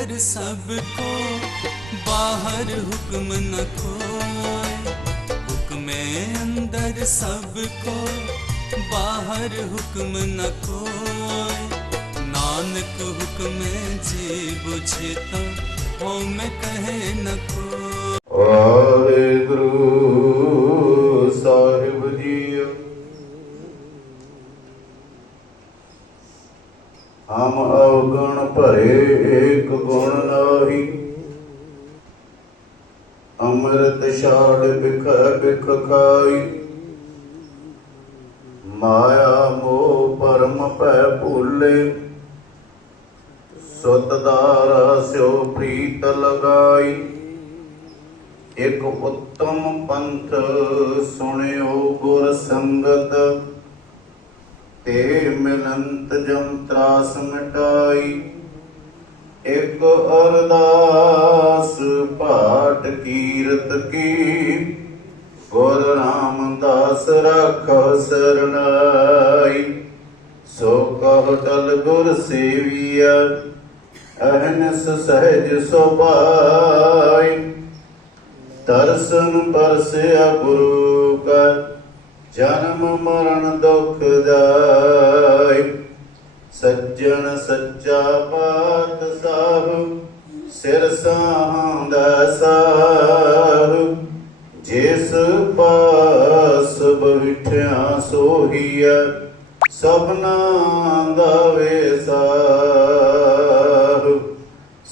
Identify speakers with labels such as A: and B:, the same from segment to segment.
A: सबको बाहर हुक्म न खोए, हुक्म अंदर सबको बाहर हुक्म न खोए। नानक हुक्म जी बुझता हो मैं कहे न को
B: ਹਮ ਅਵਗਣ ਭਰੇ ਏਕ ਗੁਣ ਨਾਹੀ। ਅੰਮ੍ਰਿਤ ਛਾੜ ਬਿਖ ਬਿਖ ਖਾਈ। ਮਾਇਆ ਮੋਹ ਪਰਮ ਭੈ ਭੂਲੇ। ਸੁਤ ਦਾਰਾ ਸਿਓ ਪ੍ਰੀਤ ਲਗਾਈ। ਇਕ ਉੱਤਮ ਪੰਥ ਸੁਣਿਓ ਗੁਰ ਸੰਗਤ। ਤੇ ਮਿਲੰਤ ਜਮ ਤਰਾਸ ਮਿਟਾਈ ਇਕ ਅਰਦਾਸ ਪਾਠ ਕੀਰਤ ਕੀ। ਗੁਰ ਰਾਮਦਾਸ ਰਖ ਸਰਨਾਈ। ਸੋ ਕਹ ਟਲ ਗੁਰ ਸੇਵੀਆ ਅਹਨਸ ਸਹਿਜ ਸੁਭਾਈ। ਤਰਸਨ ਪਰਸਿਆ ਗੁਰੂ ਕਾ ਜਨਮ ਮਰਨ ਦੁਖ ਜਾਇ ਸੱਜਣ ਸੱਚਾ ਪਾਤ ਸਾਹਿਬ ਸਿਰ ਸਾਹੰਦਾ ਸਾਹਿਬ ਜਿਸ ਪਾਸ ਬੈਠਿਆ ਸੋਹੀਆ ਸਭਨਾ ਦਾ ਵੇਸਾਹ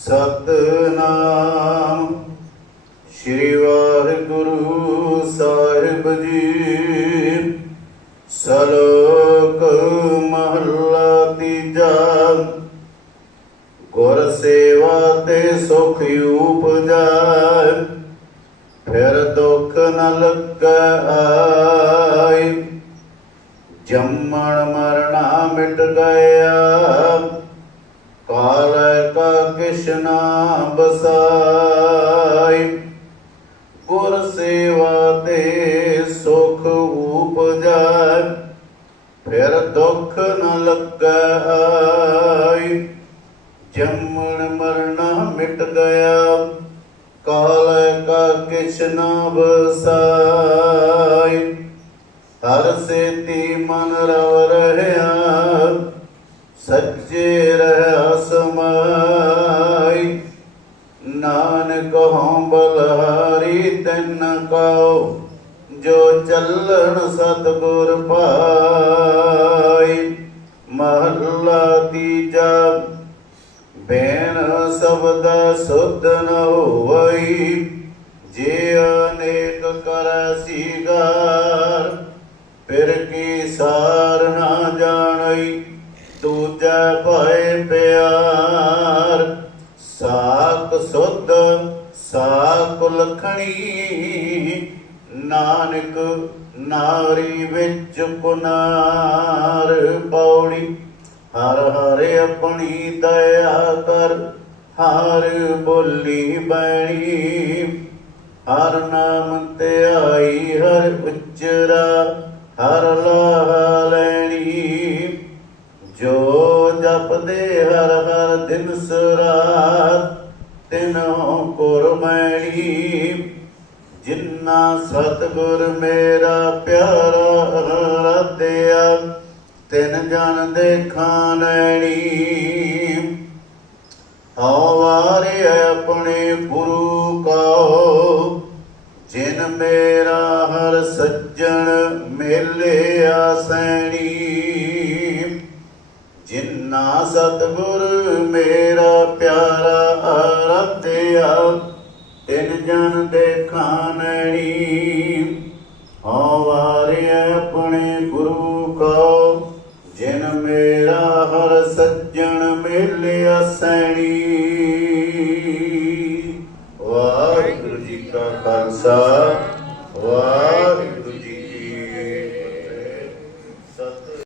B: ਸਤਨਾਮ ਸ਼੍ਰੀ ਵਾਹਿਗੁਰੂ ਸਾਹਿਬ ਜੀ। ਤੇ ਸੁਖ ਉਪਜਾਇ ਫਿਰ ਦੁੱਖ ਨ ਲੱਗੈ ਜੰਮਣ ਮਰਣਾ ਮਿਟ ਗਿਆ ਕਾਲ ਕਾ ਕਿਸ਼ਨਾ ਬਸਾਈ ਗੁਰ ਸੇਵਾ ਤੇ ਸੁਖ ਉਪਜੈ ਫਿਰ ਦੁੱਖ ਨ ਲੱਗੈ ਜੰਮਣ ਮਰਨਾ ਮਿਟ ਗਿਆ। ਕਾਲ ਕਾ ਕਿਛ ਨ ਬਸਾਈ ਹਰ ਸੇਤੀ ਮਨ ਰਵ ਰਹਿਆ ਸੱਚੇ ਰਹਿ ਸਮਾਈ ਨਾਨਕ ਹਉ ਬਲਹਾਰੀ ਤੈਨ ਕਉ। ਜੋ ਚੱਲਣ ਸਤਗੁਰ ਪਾਈ ਮਹੱਲਾ ਤੀਜਾ ਬੈਨ ਸ਼ਬਦ ਸੁਧ ਨ ਹੋਈ ਜੇ ਅਨੇਕ ਕਰੈ ਸੀਗਾਰ, ਫਿਰ ਕੀ ਸਾਰ ਨਾ ਜਾਣਈ, ਦੂਜੈ ਭਏ ਪਿਆਰ। ਸਾਕ ਸੁਧ ਸਾਕ ਲਖਣੀ, ਨਾਨਕ ਨਾਰੀ ਵਿੱਚ ਕੁਨਾਰ ਹਰ ਹਰ ਆਪਣੀ ਦਇਆ ਕਰ, ਹਰ ਬੋਲੀ ਬਣੀ। ਹਰ ਨਾਮ ਤੇ ਆਈ ਹਰ ਉਚਰਾ, ਹਰ ਲਾ ਲੈਣੀ। ਜੋ ਜਪਦੇ ਹਰ ਹਰ ਦਿਨ ਸਰਾਤ, ਤਿਨੋ ਕੁਰਮਣੀ ਜਿਨ੍ਹਾਂ ਸਤਿਗੁਰ ਮੇਰਾ ਪਿਆਰਾ ਤਿੰਨ ਜਨ ਦੇਖਾਂ ਲੈਣੀ। ਹਵਾਰੇ ਆਪਣੇ ਗੁਰੂ ਕਾ ਜਿਨ ਮੇਰਾ ਹਰ ਸੱਜਣ ਮੇਲੇ ਆਸੈਣੀ ਜਿਨ੍ਹਾਂ ਸਤਿਗੁਰ ਮੇਰਾ ਪਿਆਰਾ ਆਰਧਿਆ ਤਿੰਨ ਜਨ ਦੇਖਾਂ ਨੈਣੀ